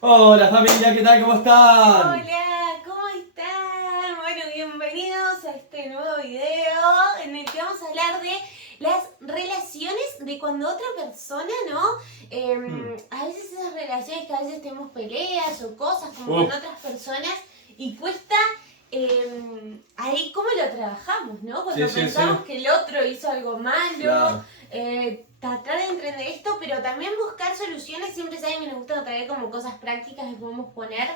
Hola familia, ¿qué tal? ¿Cómo están? Hola, ¿cómo están? Bueno, bienvenidos a este nuevo video en el que vamos a hablar de las relaciones de cuando otra persona, ¿no? A veces esas relaciones que a veces tenemos peleas o cosas como con otras personas y cuesta ahí cómo lo trabajamos, ¿no? Cuando Sí. pensamos que el otro hizo algo malo, Claro. tratar de entender esto, pero también buscar soluciones. Siempre saben que nos gusta traer como cosas prácticas que podemos poner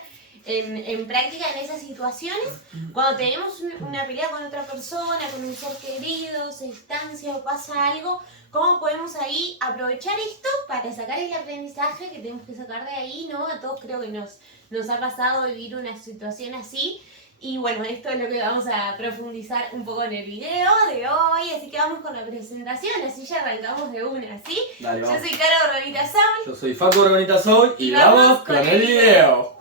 en práctica en esas situaciones. Cuando tenemos una pelea con otra persona, con un ser querido, se distancia o pasa algo, ¿cómo podemos ahí aprovechar esto para sacar el aprendizaje que tenemos que sacar de ahí, ¿no? A todos creo que nos ha pasado vivir una situación así. Y bueno, esto es lo que vamos a profundizar un poco en el video de hoy, así que vamos con la presentación, así ya arrancamos de una, ¿sí? Dale, Yo vamos. soy Caro Urbanita Soul. Yo soy Facu Urbanita Soul y Y vamos vamos con con el el video.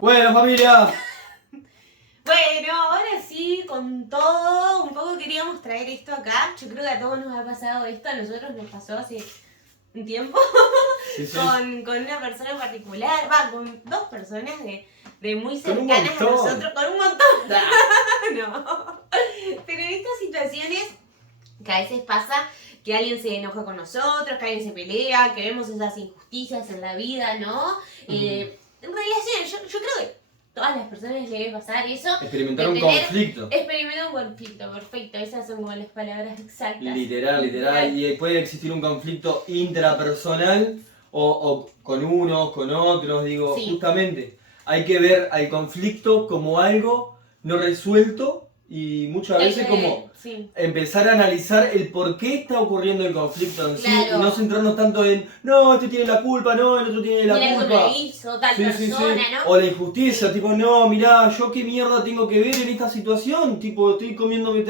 Bueno familia, Bueno, ahora sí, con todo, un poco queríamos traer esto acá. Yo creo que a todos nos ha pasado esto, a nosotros nos pasó hace un tiempo sí. con una persona en particular, con dos personas de muy Con un cercanas a montón. nosotros, con un montón. No. Pero en estas situaciones que a veces pasa que alguien se enoja con nosotros, que alguien se pelea, que vemos esas injusticias en la vida, ¿no? En relaciones, yo creo que todas las personas les debe pasar eso. Experimentar de un tener- conflicto. Experimentar un conflicto, perfecto, esas son como las palabras exactas. Literal. Y puede existir un conflicto intrapersonal o con unos, con otros, digo, Sí. justamente. Hay que ver al conflicto como algo no resuelto y muchas veces como Sí. empezar a analizar el por qué está ocurriendo el conflicto en sí Claro. y no centrarnos tanto en no, este tiene la culpa, no, el otro tiene la Mira cómo culpa. le hizo tal Sí. persona, ¿no? O la injusticia, Sí. tipo, no, mirá, yo qué mierda tengo que ver en esta situación, tipo, estoy comiéndome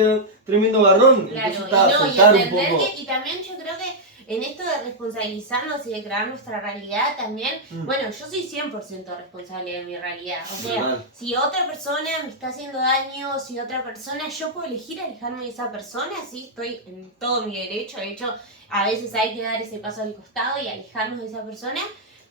tremendo garrón. Claro, Entonces y no, y soltar un entender poco. que, y también yo creo que en esto de responsabilizarnos y de crear nuestra realidad también, bueno, yo soy 100% responsable de mi realidad. O sea, Normal. si otra persona me está haciendo daño, si otra persona, yo puedo elegir alejarme de esa persona, sí, estoy en todo mi derecho. De hecho, a veces hay que dar ese paso al costado y alejarnos de esa persona.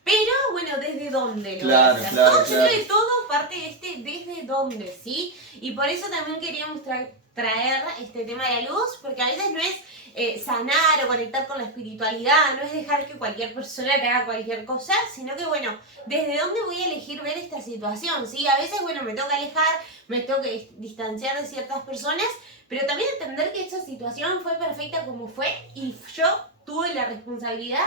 Pero bueno, ¿desde dónde lo Claro, voy a hacer? claro, Yo claro. creo que todo parte de desde dónde, ¿sí? Y por eso también queríamos traer este tema de la luz, porque a veces no es sanar o conectar con la espiritualidad, no es dejar que cualquier persona te haga cualquier cosa, sino que bueno, ¿desde dónde voy a elegir ver esta situación? ¿Sí? A veces, bueno, me toca alejar, me toca distanciar de ciertas personas, pero también entender que esta situación fue perfecta como fue y yo tuve la responsabilidad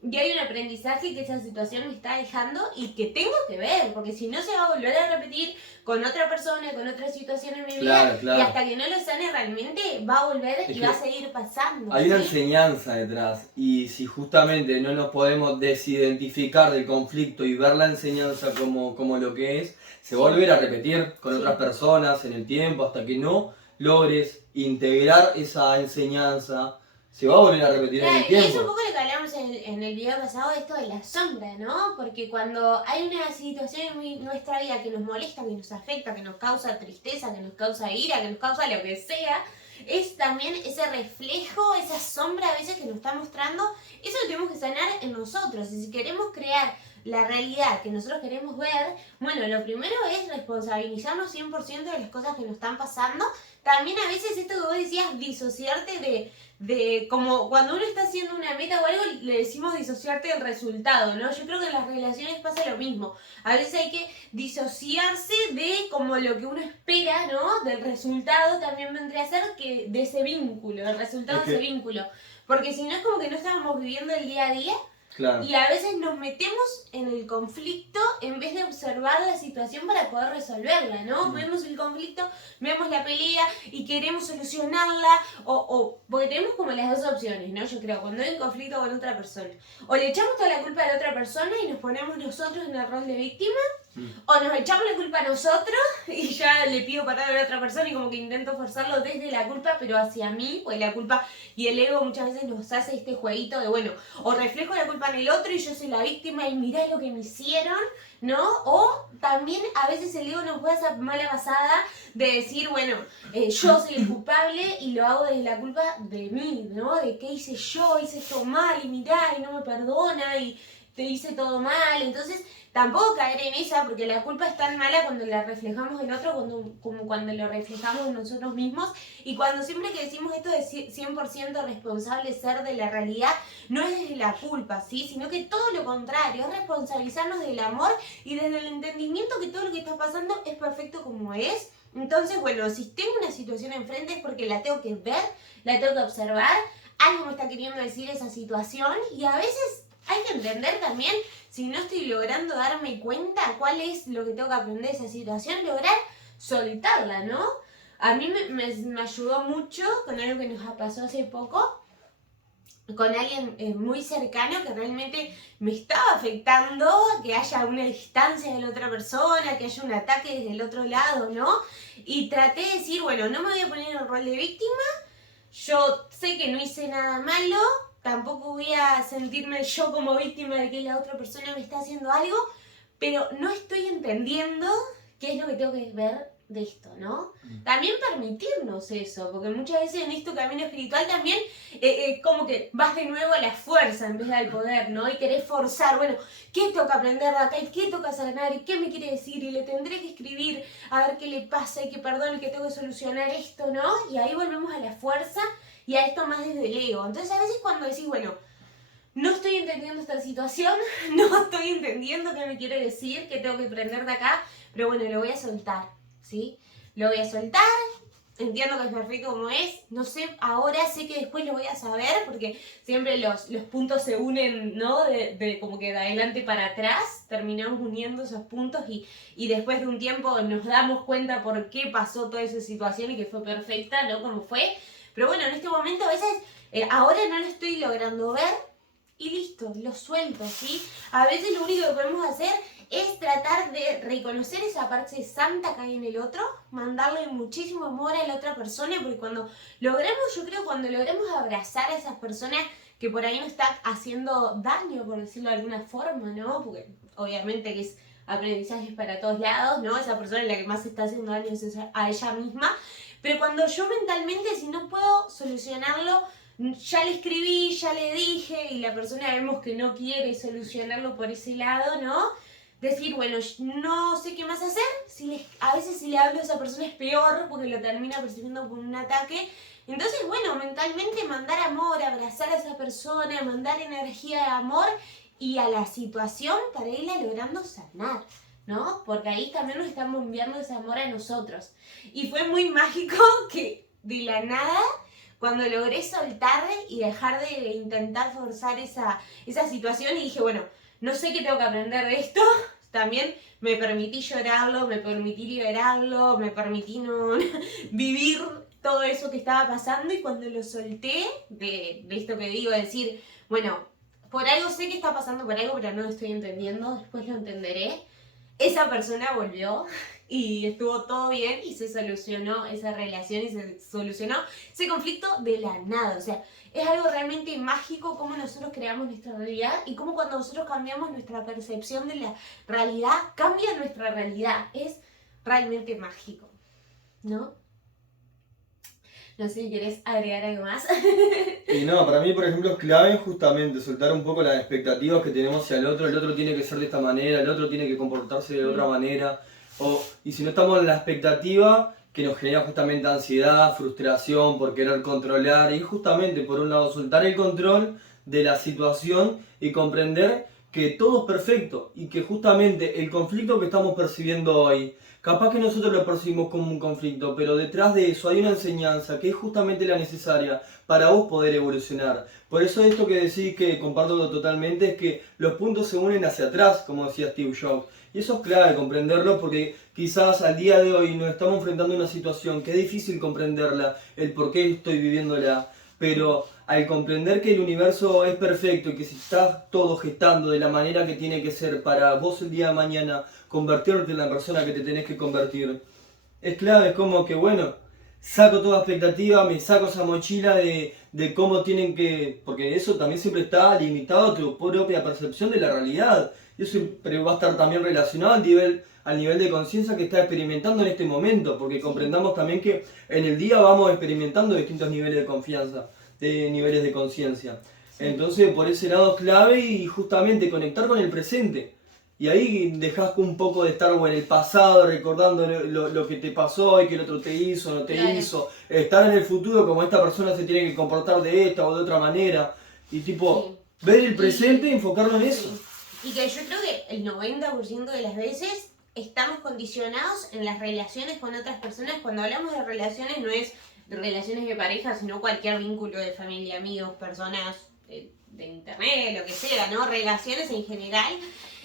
y hay un aprendizaje que esa situación me está dejando y que tengo que ver, porque si no se va a volver a repetir con otra persona, con otra situación en mi vida, Claro. y hasta que no lo sane realmente va a volver Es y que va a seguir pasando. hay una ¿sí? enseñanza detrás y si justamente no nos podemos desidentificar del conflicto y ver la enseñanza como lo que es, se va a volver a repetir con Sí. otras personas en el tiempo hasta que no logres integrar esa enseñanza, se va a volver a repetir en el Claro, y es un tiempo. poco lo que hablamos en el video pasado, esto de la sombra, ¿no? Porque cuando hay una situación en nuestra vida que nos molesta, que nos afecta, que nos causa tristeza, que nos causa ira, que nos causa lo que sea, es también ese reflejo, esa sombra a veces que nos está mostrando, eso lo tenemos que sanar en nosotros. Y si queremos crear la realidad que nosotros queremos ver, bueno, lo primero es responsabilizarnos 100% de las cosas que nos están pasando. También a veces esto que vos decías, disociarte de como cuando uno está haciendo una meta o algo, le decimos disociarte del resultado, ¿no? Yo creo que en las relaciones pasa lo mismo. A veces hay que disociarse de como lo que uno espera, ¿no? Del resultado también vendría a ser que de ese vínculo, el resultado de ese vínculo. Porque si no es como que no estamos viviendo el día a día. Claro. Y a veces nos metemos en el conflicto en vez de observar la situación para poder resolverla, ¿no? Vemos el conflicto, vemos la pelea y queremos solucionarla, porque tenemos como las dos opciones, ¿no? Yo creo, cuando hay un conflicto con otra persona. O le echamos toda la culpa a la otra persona y nos ponemos nosotros en el rol de víctima, O nos echamos la culpa a nosotros y ya le pido perdón a la otra persona y como que intento forzarlo desde la culpa, pero hacia mí, pues la culpa y el ego muchas veces nos hace este jueguito de, bueno, o reflejo la culpa en el otro y yo soy la víctima y mirá lo que me hicieron, ¿no? O también a veces el ego nos juega esa mala pasada de decir, bueno, yo soy el culpable y lo hago desde la culpa de mí, ¿no? De que hice esto mal y mirá y no me perdona y te hice todo mal. Entonces tampoco caer en esa, porque la culpa es tan mala cuando la reflejamos en otro como cuando lo reflejamos en nosotros mismos. Y cuando siempre que decimos esto de 100% responsable ser de la realidad, no es desde la culpa, ¿sí? Sino que todo lo contrario, es responsabilizarnos del amor y desde el entendimiento que todo lo que está pasando es perfecto como es. Entonces, bueno, si tengo una situación enfrente es porque la tengo que ver, la tengo que observar, algo me está queriendo decir esa situación y a veces hay que entender también, si no estoy logrando darme cuenta cuál es lo que tengo que aprender de esa situación, lograr soltarla, ¿no? A mí me ayudó mucho con algo que nos pasó hace poco, con alguien muy cercano que realmente me estaba afectando, que haya una distancia de la otra persona, que haya un ataque desde el otro lado, ¿no? Y traté de decir, bueno, no me voy a poner en el rol de víctima, yo sé que no hice nada malo, tampoco voy a sentirme yo como víctima de que la otra persona me está haciendo algo, pero no estoy entendiendo qué es lo que tengo que ver de esto, ¿no? También permitirnos eso, porque muchas veces en este camino espiritual también como que vas de nuevo a la fuerza en vez del poder, ¿no? Y querés forzar, bueno, ¿qué toca aprender de acá? ¿Y qué toca sanar? ¿Y qué me quiere decir? Y le tendré que escribir a ver qué le pasa y que perdone, que tengo que solucionar esto, ¿no? Y ahí volvemos a la fuerza y a esto más desde el ego. Entonces a veces cuando decís, bueno, no estoy entendiendo esta situación, no estoy entendiendo qué me quiere decir, qué tengo que aprender de acá, pero bueno, lo voy a soltar, ¿sí? Lo voy a soltar, entiendo que es perfecto como es, no sé, ahora sé que después lo voy a saber, porque siempre los puntos se unen, ¿no? De como que de adelante para atrás, terminamos uniendo esos puntos y después de un tiempo nos damos cuenta por qué pasó toda esa situación y que fue perfecta, ¿no? Como fue. Pero bueno, en este momento a veces, ahora no lo estoy logrando ver y listo, lo suelto, ¿sí? A veces lo único que podemos hacer es tratar de reconocer esa parte santa que hay en el otro, mandarle muchísimo amor a la otra persona, porque cuando logremos, yo creo, cuando logremos abrazar a esas personas que por ahí nos están haciendo daño, por decirlo de alguna forma, ¿no? Porque obviamente que es aprendizaje para todos lados, ¿no? Esa persona es la que más está haciendo daño es a ella misma. Pero cuando yo mentalmente, si no puedo solucionarlo, ya le escribí, ya le dije, y la persona vemos que no quiere solucionarlo por ese lado, ¿no? Decir, bueno, no sé qué más hacer, a veces si le hablo a esa persona es peor, porque lo termina percibiendo como un ataque. Entonces, bueno, mentalmente mandar amor, abrazar a esa persona, mandar energía de amor y a la situación para irla logrando sanar, ¿no? Porque ahí también nos estamos enviando ese amor a nosotros. Y fue muy mágico que de la nada, cuando logré soltar y dejar de intentar forzar esa situación y dije, bueno, no sé qué tengo que aprender de esto, también me permití llorarlo, me permití liberarlo, me permití no vivir todo eso que estaba pasando y cuando lo solté, de esto que digo, decir, bueno, por algo sé que está pasando por algo, pero no lo estoy entendiendo, después lo entenderé. Esa persona volvió y estuvo todo bien y se solucionó esa relación y se solucionó ese conflicto de la nada. O sea, es algo realmente mágico cómo nosotros creamos nuestra realidad y cómo cuando nosotros cambiamos nuestra percepción de la realidad, cambia nuestra realidad. Es realmente mágico, ¿no? No sé si querés agregar algo más. Y no, para mí, por ejemplo, es clave justamente soltar un poco las expectativas que tenemos hacia el otro tiene que ser de esta manera, el otro tiene que comportarse de otra manera, y si no estamos en la expectativa, que nos genera justamente ansiedad, frustración por querer controlar, y justamente, por un lado, soltar el control de la situación y comprender que todo es perfecto, y que justamente el conflicto que estamos percibiendo hoy, capaz que nosotros lo percibimos como un conflicto, pero detrás de eso hay una enseñanza que es justamente la necesaria para vos poder evolucionar. Por eso esto que decís, que comparto totalmente, es que los puntos se unen hacia atrás, como decía Steve Jobs. Y eso es clave comprenderlo porque quizás al día de hoy nos estamos enfrentando a una situación que es difícil comprenderla, el por qué estoy viviéndola, pero al comprender que el universo es perfecto y que si estás todo gestando de la manera que tiene que ser para vos el día de mañana convertirte en la persona que te tenés que convertir, es clave, es como que bueno, saco toda expectativa, me saco esa mochila de cómo tienen que, porque eso también siempre está limitado a tu propia percepción de la realidad, y eso siempre va a estar también relacionado al nivel de conciencia que estás experimentando en este momento, porque comprendamos también que en el día vamos experimentando distintos niveles de confianza, de niveles de conciencia. Entonces por ese lado es clave y justamente conectar con el presente. Y ahí dejas un poco de estar en el pasado, recordando lo que te pasó y que el otro te hizo, no te hizo. Estar en el futuro como esta persona se tiene que comportar de esta o de otra manera. Y tipo, ver el presente y enfocarlo en eso. Y que yo creo que el 90% de las veces estamos condicionados en las relaciones con otras personas. Cuando hablamos de relaciones no es relaciones de pareja, sino cualquier vínculo de familia, amigos, personas de internet, lo que sea, ¿no? Relaciones en general.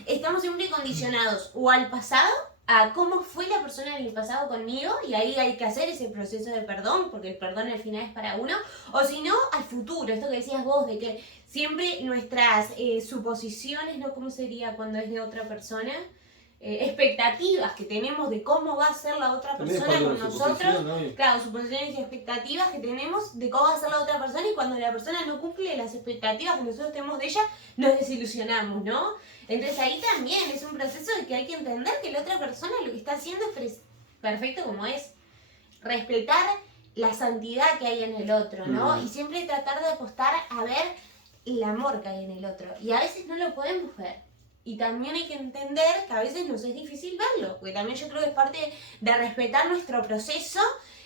Estamos siempre condicionados o al pasado, a cómo fue la persona en el pasado conmigo, y ahí hay que hacer ese proceso de perdón, porque el perdón al final es para uno, o si no, al futuro, esto que decías vos, de que siempre nuestras suposiciones, ¿no? ¿Cómo sería cuando es de otra persona? Expectativas que tenemos de cómo va a ser la otra persona con nosotros, claro, suposiciones y expectativas que tenemos de cómo va a ser la otra persona, y cuando la persona no cumple las expectativas que nosotros tenemos de ella, nos desilusionamos, ¿no? Entonces ahí también es un proceso de que hay que entender que la otra persona lo que está haciendo es perfecto como es, respetar la santidad que hay en el otro, ¿no? Y siempre tratar de apostar a ver el amor que hay en el otro, y a veces no lo podemos ver. Y también hay que entender que a veces nos es difícil verlo, porque también yo creo que es parte de respetar nuestro proceso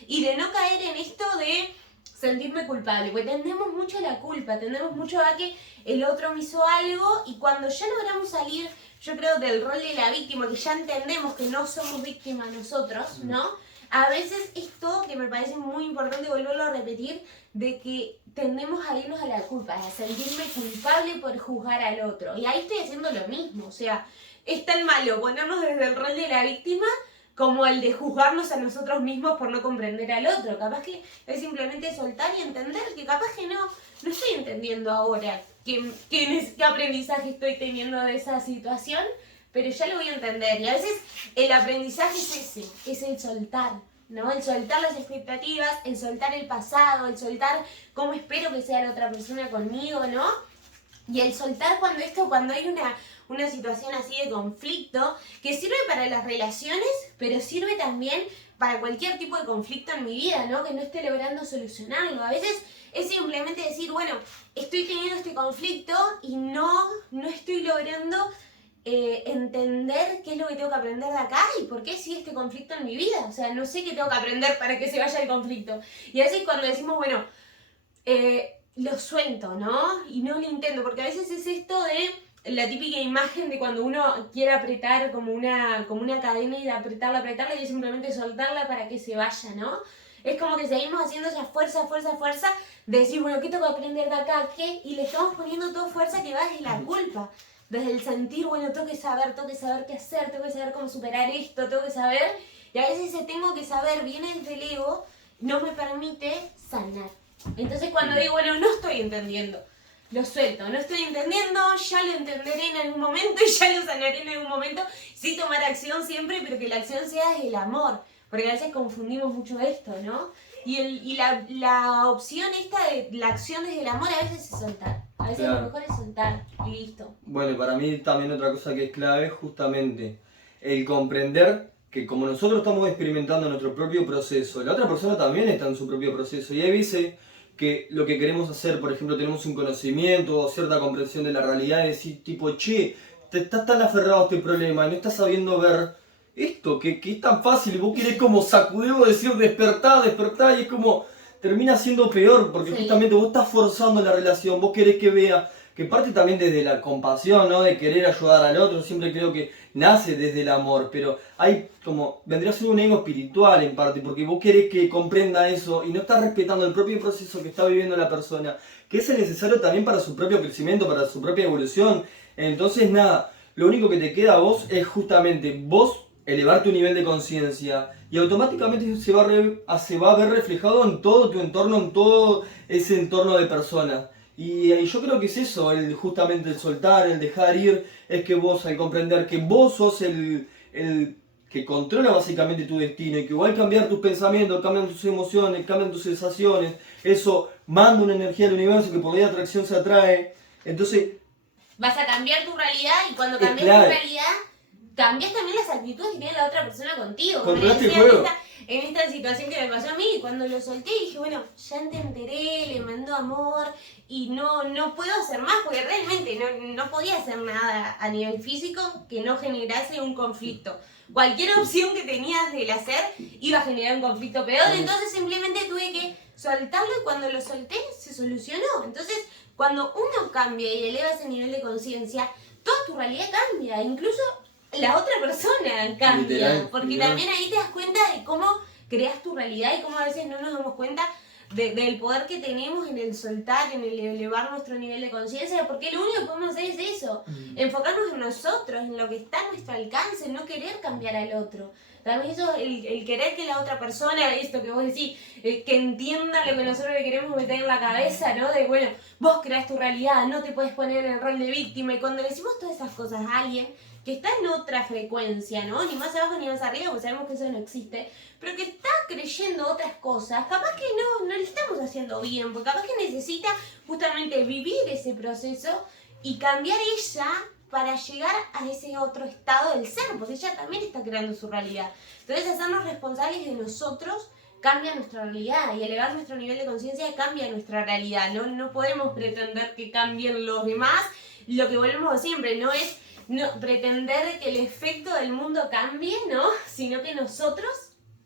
y de no caer en esto de sentirme culpable, porque tendemos mucho a la culpa, tendemos mucho a que el otro me hizo algo, y cuando ya logramos salir, yo creo, del rol de la víctima, que ya entendemos que no somos víctimas nosotros, ¿no? A veces esto, que me parece muy importante volverlo a repetir, de que tendemos a irnos a la culpa, a sentirme culpable por juzgar al otro. Y ahí estoy haciendo lo mismo, o sea, es tan malo ponernos desde el rol de la víctima como el de juzgarnos a nosotros mismos por no comprender al otro. Capaz que es simplemente soltar y entender que capaz que no estoy entendiendo ahora qué aprendizaje estoy teniendo de esa situación, pero ya lo voy a entender. Y a veces el aprendizaje es ese, es el soltar, ¿no? El soltar las expectativas, el soltar el pasado, el soltar cómo espero que sea la otra persona conmigo, ¿no? Y el soltar cuando hay una situación así de conflicto, que sirve para las relaciones, pero sirve también para cualquier tipo de conflicto en mi vida, ¿no? Que no esté logrando solucionarlo. A veces es simplemente decir, bueno, estoy teniendo este conflicto y no estoy logrando entender qué es lo que tengo que aprender de acá y por qué sigue este conflicto en mi vida. O sea, no sé qué tengo que aprender para que se vaya el conflicto. Y a veces cuando decimos, bueno, lo suelto, ¿no? Y no lo intento, porque a veces es esto de la típica imagen de cuando uno quiere apretar como una cadena y de apretarla y es simplemente soltarla para que se vaya, ¿no? Es como que seguimos haciendo esa fuerza de decir, bueno, ¿qué tengo que aprender de acá? ¿Qué? Y le estamos poniendo toda fuerza que va desde la culpa. Desde el sentir, bueno, tengo que saber qué hacer, tengo que saber cómo superar esto, tengo que saber. Y a veces ese tengo que saber viene desde el ego, no me permite sanar. Entonces cuando digo, bueno, no estoy entendiendo, lo suelto, no estoy entendiendo, ya lo entenderé en algún momento y ya lo sanaré en algún momento. Sí tomar acción siempre, pero que la acción sea desde el amor. Porque a veces confundimos mucho esto, ¿no? Y la opción esta de la acción desde el amor a veces es soltar. A veces lo mejor es soltar y listo. Bueno, y para mí también otra cosa que es clave es justamente el comprender que como nosotros estamos experimentando nuestro propio proceso, la otra persona también está en su propio proceso. Y hay veces que lo que queremos hacer, por ejemplo, tenemos un conocimiento o cierta comprensión de la realidad y decir tipo, che, te estás tan aferrado a este problema y no estás sabiendo ver esto, que es tan fácil y vos querés como sacudirlo, decir despertá, y es como termina siendo peor porque justamente vos estás forzando la relación, vos querés que vea, que parte también desde la compasión, ¿no? De querer ayudar al otro, siempre creo que nace desde el amor, pero hay como, vendría a ser un ego espiritual en parte, porque vos querés que comprenda eso y no estás respetando el propio proceso que está viviendo la persona, que es necesario también para su propio crecimiento, para su propia evolución. Entonces nada, lo único que te queda a vos es justamente vos elevar tu nivel de conciencia y automáticamente se va a ver reflejado en todo tu entorno, en todo ese entorno de personas. Y yo creo que es eso, justamente el soltar, el dejar ir, es que vos al comprender que vos sos el que controla básicamente tu destino y que igual cambiar tus pensamientos, cambian tus emociones, cambian tus sensaciones, eso manda una energía al universo que por ley de atracción se atrae. Entonces, vas a cambiar tu realidad y cuando cambias clave. tu realidad, cambias también las actitudes que tiene la otra persona contigo. Controlaste el decía juego. En esta situación que me pasó a mí, cuando lo solté dije, bueno, ya te enteré, le mando amor y no puedo hacer más porque realmente no podía hacer nada a nivel físico que no generase un conflicto. Cualquier opción que tenías del hacer iba a generar un conflicto peor, entonces simplemente tuve que soltarlo y cuando lo solté se solucionó. Entonces, cuando uno cambia y eleva ese nivel de conciencia, toda tu realidad cambia, incluso la otra persona cambia, Literal, porque literal. también ahí te das cuenta de cómo creas tu realidad y cómo a veces no nos damos cuenta del poder que tenemos en el soltar, en el elevar nuestro nivel de conciencia, porque lo único que podemos hacer es eso, enfocarnos en nosotros, en lo que está a nuestro alcance, no querer cambiar al otro. También eso, el querer que la otra persona, esto que vos decís, que entienda lo que nosotros le queremos meter en la cabeza, ¿no? De, bueno, vos creás tu realidad, no te puedes poner en el rol de víctima. Y cuando le decimos todas esas cosas a alguien que está en otra frecuencia, ¿no? Ni más abajo ni más arriba, porque sabemos que eso no existe, pero que está creyendo otras cosas, capaz que no le estamos haciendo bien, porque capaz que necesita justamente vivir ese proceso y cambiar ella para llegar a ese otro estado del ser, porque ella también está creando su realidad. Entonces, hacernos responsables de nosotros cambia nuestra realidad y elevar nuestro nivel de conciencia cambia nuestra realidad. No podemos pretender que cambien los demás. Lo que volvemos a siempre no es pretender que el efecto del mundo cambie, ¿no? Sino que nosotros,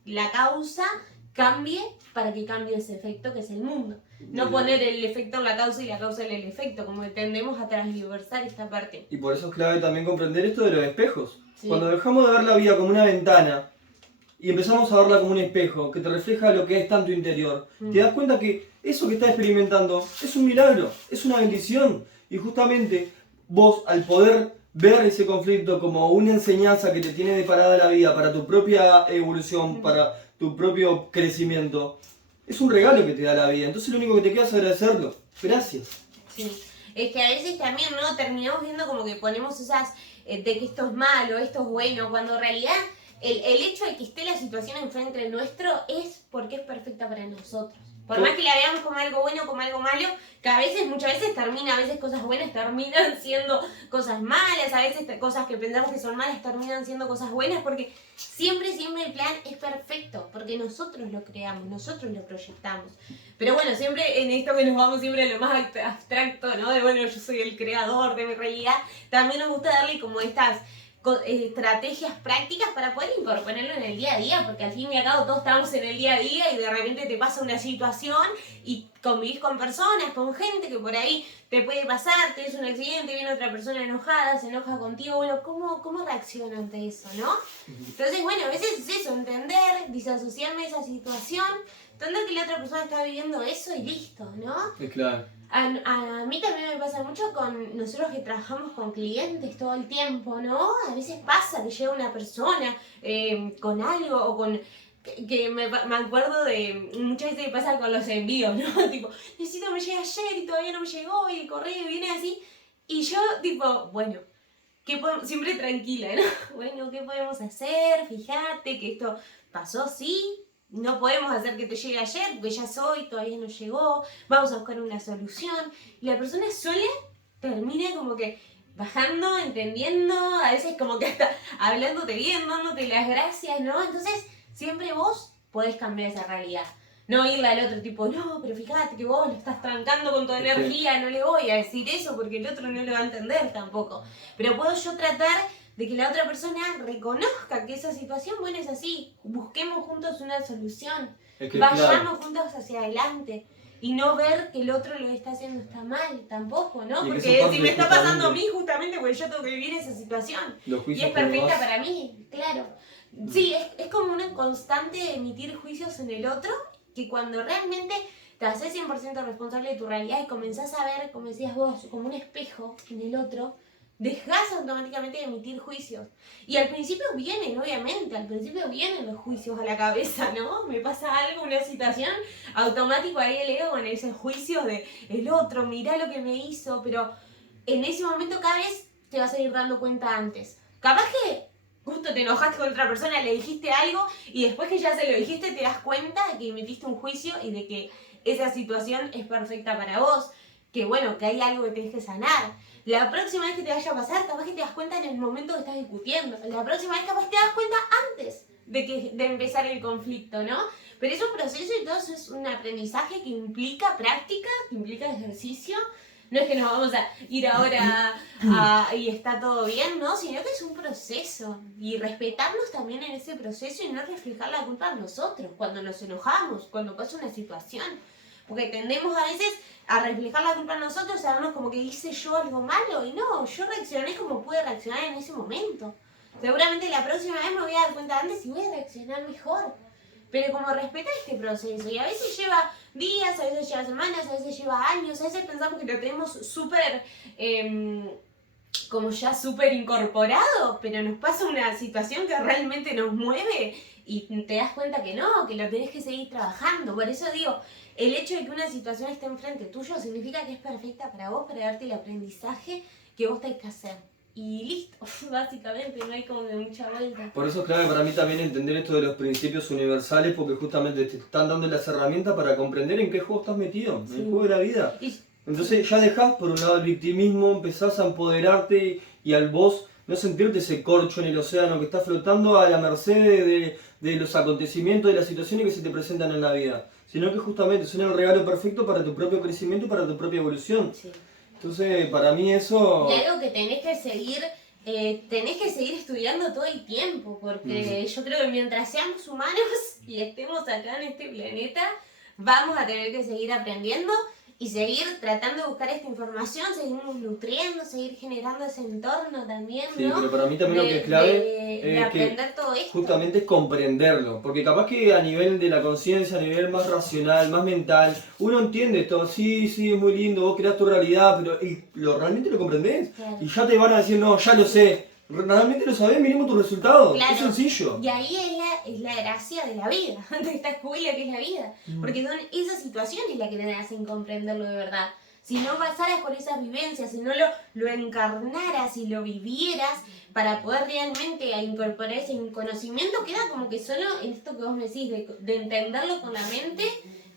la causa, cambie para que cambie ese efecto que es el mundo. No poner el efecto en la causa y la causa en el efecto, como tendemos a transversar esta parte. Y por eso es clave también comprender esto de los espejos. Sí. Cuando dejamos de ver la vida como una ventana y empezamos a verla como un espejo que te refleja lo que está en tu interior, te das cuenta que eso que estás experimentando es un milagro, es una bendición. Y justamente vos, al poder ver ese conflicto como una enseñanza que te tiene deparada la vida para tu propia evolución, para tu propio crecimiento, es un regalo que te da la vida. Entonces lo único que te queda es agradecerlo. Gracias. Sí, es que a veces también, ¿no? Terminamos viendo como que ponemos esas de que esto es malo, esto es bueno, cuando en realidad el hecho de que esté la situación enfrente nuestro es porque es perfecta para nosotros. Por más que la veamos como algo bueno, como algo malo, que muchas veces a veces cosas buenas terminan siendo cosas malas, a veces cosas que pensamos que son malas terminan siendo cosas buenas, porque siempre el plan es perfecto, porque nosotros lo creamos, nosotros lo proyectamos. Pero bueno, siempre en esto que nos vamos siempre a lo más abstracto, ¿no? De bueno, yo soy el creador de mi realidad, también nos gusta darle como estas estrategias prácticas para poder incorporarlo en el día a día, porque al fin y al cabo todos estamos en el día a día y de repente te pasa una situación y convivís con personas, con gente que por ahí te puede pasar, tenés un accidente, viene otra persona enojada, se enoja contigo, bueno, ¿cómo reacciono ante eso, no? Entonces, bueno, a veces es eso, entender, disasociarme de esa situación, entender que la otra persona está viviendo eso y listo, ¿no? Es claro. A mí también me pasa mucho con nosotros que trabajamos con clientes todo el tiempo, ¿no? A veces pasa que llega una persona con algo o con... que me acuerdo de... Muchas veces me pasa con los envíos, ¿no? Tipo, necesito que me llegue ayer y todavía no me llegó y el correo viene así. Y yo, tipo, bueno, siempre tranquila, ¿no? Bueno, ¿qué podemos hacer? Fíjate que esto pasó, sí. No podemos hacer que te llegue ayer, porque ya es hoy, todavía no llegó, vamos a buscar una solución. Y la persona sola termina como que bajando, entendiendo, a veces como que hasta hablándote bien, dándote las gracias, ¿no? Entonces, siempre vos podés cambiar esa realidad. No irle al otro tipo, no, pero fíjate que vos lo estás trancando con tu energía, no le voy a decir eso porque el otro no lo va a entender tampoco. Pero puedo yo tratar de que la otra persona reconozca que esa situación, bueno, es así. Busquemos juntos una solución. Vayamos juntos hacia adelante. Y no ver que el otro lo que está haciendo está mal, tampoco, ¿no? Porque si me está pasando a mí, justamente porque yo tengo que vivir esa situación. Y es perfecta para mí, claro. Sí, es como una constante emitir juicios en el otro, que cuando realmente te haces 100% responsable de tu realidad y comenzás a ver, como decías vos, como un espejo en el otro, dejás automáticamente de emitir juicios. Y al principio vienen, obviamente, al principio vienen los juicios a la cabeza, ¿no? Me pasa algo, una situación, automático ahí el ego en ese juicio de el otro, mirá lo que me hizo, pero en ese momento cada vez te vas a ir dando cuenta antes. Capaz que justo te enojaste con otra persona, le dijiste algo y después que ya se lo dijiste te das cuenta de que emitiste un juicio y de que esa situación es perfecta para vos. Que bueno, que hay algo que tenés que sanar. La próxima vez que te vaya a pasar, capaz que te das cuenta en el momento que estás discutiendo. La próxima vez capaz te das cuenta antes de empezar el conflicto, ¿no? Pero es un proceso y todo eso es un aprendizaje que implica práctica, que implica ejercicio. No es que nos vamos a ir ahora y está todo bien, ¿no? Sino que es un proceso. Y respetarnos también en ese proceso y no reflejar la culpa en nosotros cuando nos enojamos, cuando pasa una situación. Porque tendemos a veces a reflejar la culpa en nosotros, a vernos como que hice yo algo malo. Y no, yo reaccioné como pude reaccionar en ese momento. Seguramente la próxima vez me voy a dar cuenta antes y voy a reaccionar mejor. Pero como respeta este proceso, y a veces lleva días, a veces lleva semanas, a veces lleva años, a veces pensamos que lo tenemos súper, como ya súper incorporado, pero nos pasa una situación que realmente nos mueve y te das cuenta que no, que lo tenés que seguir trabajando. Por eso digo, el hecho de que una situación esté enfrente tuyo significa que es perfecta para vos, para darte el aprendizaje que vos tenés que hacer. Y listo, básicamente, no hay como de mucha vuelta. Por eso es clave para mí también entender esto de los principios universales, porque justamente te están dando las herramientas para comprender en qué juego estás metido, en el juego de la vida. Entonces ya dejás por un lado el victimismo, empezás a empoderarte y al vos no sentirte ese corcho en el océano que está flotando a la merced de los acontecimientos, de las situaciones que se te presentan en la vida, sino que justamente son el regalo perfecto para tu propio crecimiento y para tu propia evolución. Sí. Entonces, para mí eso... Y algo que tenés que seguir estudiando todo el tiempo, porque yo creo que mientras seamos humanos y estemos acá en este planeta, vamos a tener que seguir aprendiendo y seguir tratando de buscar esta información, seguirnos nutriendo, seguir generando ese entorno también, ¿no? Sí, pero para mí también lo que es clave de es aprender que todo esto. justamente es comprenderlo, porque capaz que a nivel de la conciencia, a nivel más racional, más mental, uno entiende esto, sí, es muy lindo, vos creás tu realidad, pero realmente lo comprendés. Claro. Y ya te van a decir, no, ya lo sé, realmente lo sabés, miremos tus resultados, Claro. es sencillo. Y ahí es la gracia de la vida, de esta escuela que es la vida. Porque son esas situaciones las que te hacen comprenderlo de verdad. Si no pasaras por esas vivencias, si no lo encarnaras y lo vivieras para poder realmente incorporar ese conocimiento, queda como que solo en esto que vos me decís, de entenderlo con la mente,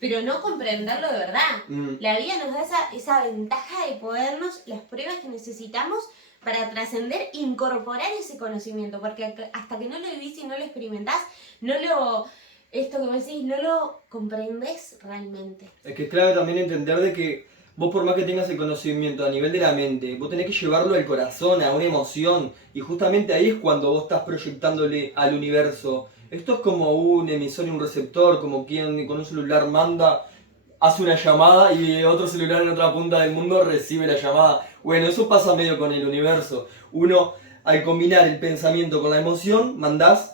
pero no comprenderlo de verdad. La vida nos da esa ventaja de podernos, las pruebas que necesitamos para trascender, incorporar ese conocimiento, porque hasta que no lo vivís y no lo experimentás, esto que vos decís, no lo comprendés realmente. Es que es clave también entender de que vos por más que tengas el conocimiento a nivel de la mente, vos tenés que llevarlo al corazón, a una emoción, y justamente ahí es cuando vos estás proyectándole al universo. Esto es como un emisor y un receptor, como quien con un celular manda, hace una llamada y otro celular en otra punta del mundo recibe la llamada. Bueno, eso pasa medio con el universo. Uno, al combinar el pensamiento con la emoción, mandás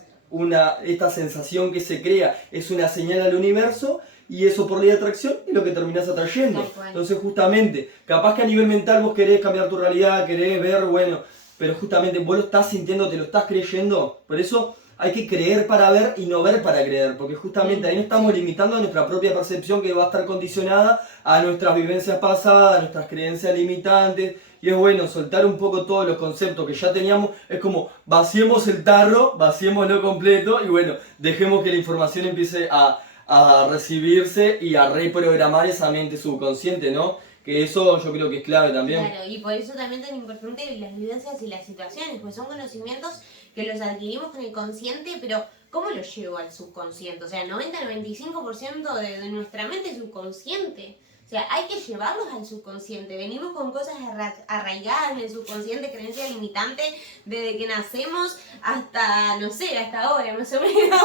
esta sensación que se crea, es una señal al universo, y eso por ley de atracción es lo que terminás atrayendo. Entonces justamente, capaz que a nivel mental vos querés cambiar tu realidad, querés ver, bueno, pero justamente vos lo estás sintiendo, te lo estás creyendo. Por eso hay que creer para ver y no ver para creer, porque justamente ahí nos estamos limitando a nuestra propia percepción, que va a estar condicionada a nuestras vivencias pasadas, a nuestras creencias limitantes. Y es bueno soltar un poco todos los conceptos que ya teníamos. Es como vaciemos el tarro, vaciémoslo completo y bueno, dejemos que la información empiece a recibirse y a reprogramar esa mente subconsciente, ¿no? Que eso yo creo que es clave también. Claro, y por eso también es tan importante las vivencias y las situaciones, pues son conocimientos que los adquirimos con el consciente, pero ¿cómo los llevo al subconsciente? O sea, 90-95% de nuestra mente es subconsciente. O sea, hay que llevarlos al subconsciente. Venimos con cosas arraigadas en el subconsciente, creencias limitantes, desde que nacemos hasta, no sé, hasta ahora, más o menos.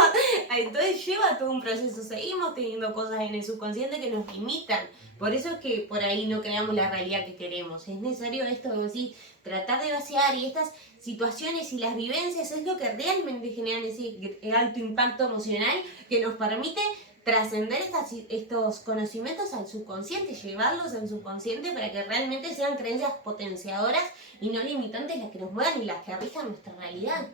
Entonces lleva todo un proceso. Seguimos teniendo cosas en el subconsciente que nos limitan. Por eso es que por ahí no creamos la realidad que queremos. Es necesario esto de decir, tratar de vaciar, y estas situaciones y las vivencias es lo que realmente generan ese alto impacto emocional que nos permite trascender estos conocimientos al subconsciente, llevarlos al subconsciente para que realmente sean creencias potenciadoras y no limitantes las que nos muevan y las que rijan nuestra realidad.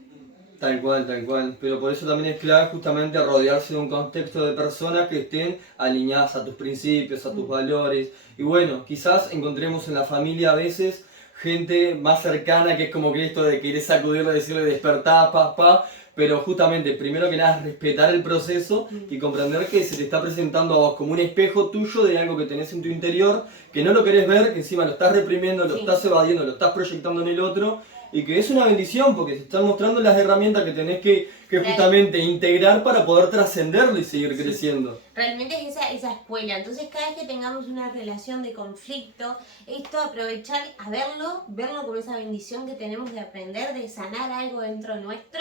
Tal cual, tal cual. Pero por eso también es clave justamente rodearse de un contexto de personas que estén alineadas a tus principios, a tus valores. Y bueno, quizás encontremos en la familia a veces gente más cercana que es como que esto de querer sacudirle, decirle despertá, pa, pero justamente, primero que nada, respetar el proceso y comprender que se te está presentando a vos como un espejo tuyo de algo que tenés en tu interior, que no lo querés ver, que encima lo estás reprimiendo, lo estás evadiendo, lo estás proyectando en el otro, y que es una bendición porque te están mostrando las herramientas que tenés que justamente integrar para poder trascenderlo y seguir creciendo. Realmente es esa escuela. Entonces cada vez que tengamos una relación de conflicto, esto aprovechar a verlo como esa bendición que tenemos de aprender, de sanar algo dentro nuestro.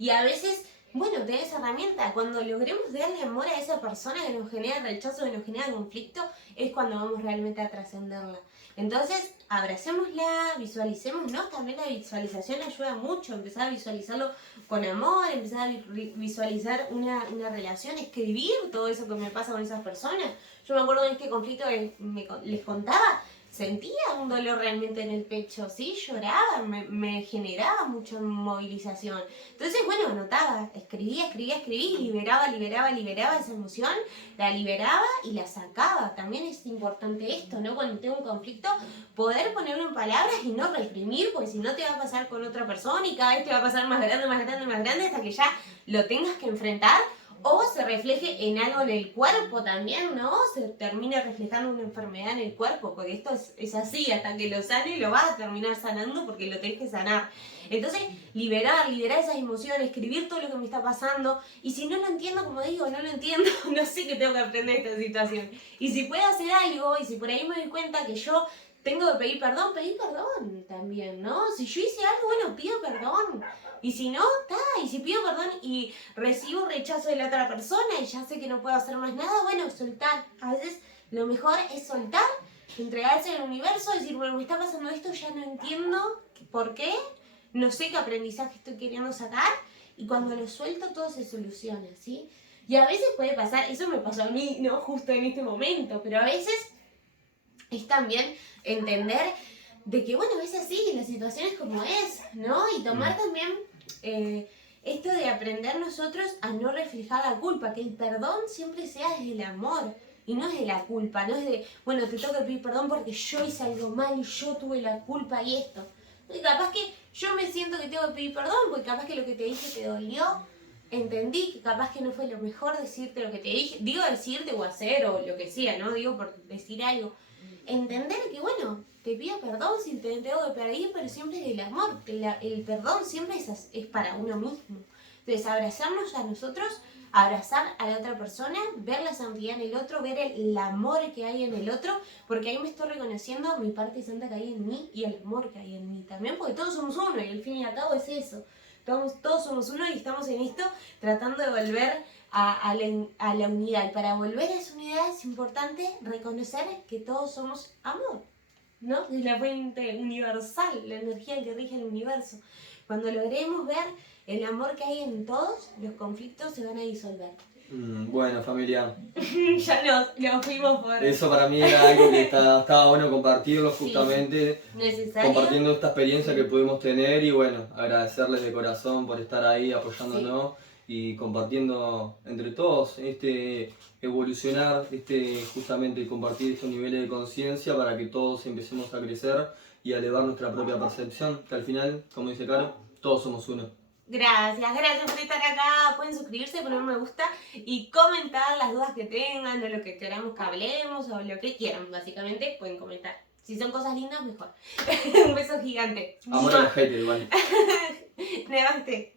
Y a veces, bueno, tener esa herramienta. Cuando logremos darle amor a esa persona que nos genera rechazo, que nos genera conflicto, es cuando vamos realmente a trascenderla. Entonces, abracémosla, visualicémonos. También la visualización ayuda mucho. Empezar a visualizarlo con amor, empezar a visualizar una relación, escribir todo eso que me pasa con esas personas. Yo me acuerdo de este conflicto que les contaba. Sentía un dolor realmente en el pecho, sí, lloraba, me generaba mucha movilización. Entonces, bueno, anotaba, escribía, liberaba esa emoción, la liberaba y la sacaba. También es importante esto, ¿no? Cuando tengo un conflicto, poder ponerlo en palabras y no reprimir, porque si no te va a pasar con otra persona y cada vez te va a pasar más grande hasta que ya lo tengas que enfrentar. O se refleje en algo en el cuerpo también, ¿no? Se termina reflejando una enfermedad en el cuerpo, porque esto es así, hasta que lo sane lo vas a terminar sanando porque lo tenés que sanar. Entonces, liberar esas emociones, escribir todo lo que me está pasando, y si no lo entiendo, como digo, no lo entiendo, no sé qué tengo que aprender de esta situación. Y si puedo hacer algo, y si por ahí me doy cuenta que yo tengo que pedir perdón también, ¿no? Si yo hice algo, bueno, pido perdón. Y si no, y si pido perdón y recibo rechazo de la otra persona y ya sé que no puedo hacer más nada, bueno, soltar. A veces lo mejor es soltar, entregarse al universo, decir, bueno, me está pasando esto, ya no entiendo por qué, no sé qué aprendizaje estoy queriendo sacar, y cuando lo suelto todo se soluciona, ¿sí? Y a veces puede pasar, eso me pasó a mí, no justo en este momento, pero a veces es también entender de que, bueno, es así, la situación es como es, ¿no? Y tomar también esto de aprender nosotros a no reflejar la culpa, que el perdón siempre sea desde el amor y no desde la culpa, no es de, bueno, te tengo que pedir perdón porque yo hice algo mal y yo tuve la culpa y esto. Y capaz que yo me siento que tengo que pedir perdón porque capaz que lo que te dije te dolió, entendí que capaz que no fue lo mejor decirte lo que te dije, digo decirte o hacer o lo que sea, ¿no? Digo por decir algo. Entender que, bueno, te pido perdón si te tengo que pedir, pero siempre del amor. El perdón siempre es para uno mismo. Entonces, abrazarnos a nosotros, abrazar a la otra persona, ver la santidad en el otro, ver el amor que hay en el otro, porque ahí me estoy reconociendo mi parte santa que hay en mí y el amor que hay en mí también, porque todos somos uno y al fin y al cabo es eso. Todos somos uno y estamos en esto tratando de volver a la unidad. Y para volver a esa unidad es importante reconocer que todos somos amor, ¿no? Es la fuente universal, la energía que rige el universo. Cuando logremos ver el amor que hay en todos, los conflictos se van a disolver. Bueno, familia. Ya nos fuimos por... Eso para mí era algo que estaba bueno compartirlo justamente, necesario. compartiendo esta experiencia que pudimos tener y bueno, agradecerles de corazón por estar ahí apoyándonos y compartiendo entre todos evolucionar, justamente compartir estos niveles de conciencia para que todos empecemos a crecer y a elevar nuestra propia percepción, que al final, como dice Caro, todos somos uno. Gracias por estar acá. Pueden suscribirse, poner un me gusta y comentar las dudas que tengan, de lo que queramos que hablemos o lo que quieran. Básicamente pueden comentar. Si son cosas lindas, mejor. Un beso gigante. Amor a la gente igual. Namaste.